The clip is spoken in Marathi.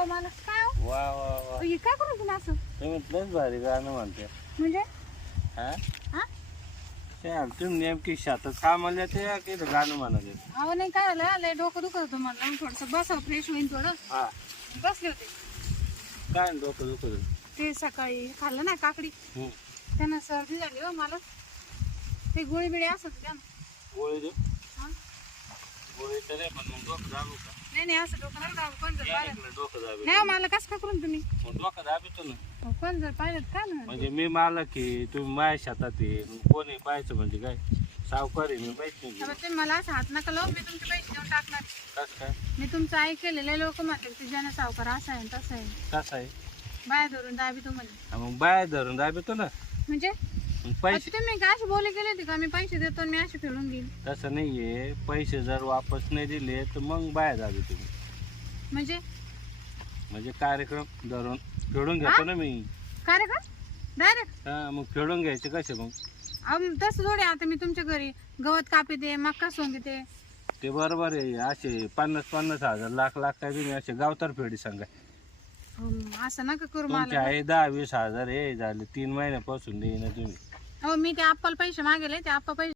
हो मला काय हो? वा वा वा हे काय करू तुम्ही असं तुम्ही लयच भारी गाणं म्हणते म्हणजे हा हा ते तुम्ही नेमकी शेतात कामाला येते की इथं गाणं म्हणाले अहो नाही काय झालं लय डोकं दुखत होतं मला थोडस बसावं फ्रेश होईन थोडं हा बसले होते काय डोकं दुखत ते सकाळी खाल्लं ना काकडी त्यांना सर्दी झाली हो मला ते गोळी बिळी असत द्या ना गोळी देऊ हा? गोळी तर नाही पण मग डोकं दाबू का नाही असं डोकं नाही दाबू. कोण जर या पाहिलं इकडे डोकं दाबी नाही हो, मला कसं काय करून तुम्ही मग डोकं दाबितो ना हो, कोण जर पाहिलं तर काय म्हणणार? म्हणजे मी मालक की तुम्ही माझ्या शेतात आहे मग कोणी पाहायचं म्हणजे काय सावकार आहे मी माहित नाही आता तुम्ही मला असं हात नका लावू मी तुमचे पैसे देऊन टाकणार कसं काय मी तुमचं ऐकलेलं लोक म्हणतात की ज्याने सावकार असं आहे तसं आहे कसं आहे बाया धरून दाबी तुम्हाला हा, मग बाया धरून दाबितो ना म्हणजे मग पैसे आता तुम्ही काय अशी बोली केली होती का मी पैसे देतो आणि मी अशी फिरून घेईन तसं नाहीये पैसे जर वापस नाही दिले तर मग बाया दाबी तुम्ही म्हणजे कार्यक्रम धरून फेडून घेतो ना मी कार्यक्रम डायरेक्ट हा मग फेडून घ्यायचे कसे मग तसं थोडे आता मी तुमच्या घरी गवत कापिते मक्का सोंगते ते बरोबर आहे असे 50,000 लाख काय तुम्ही असे गावतर फेडी सांगा असं नका करू तुमचे मला आहे 10-20 हजार हे झाले 3 महिन्यापासून देईना तुम्ही हो मी ते आप्पाला पैसे मागेले ते आप्पा पैसे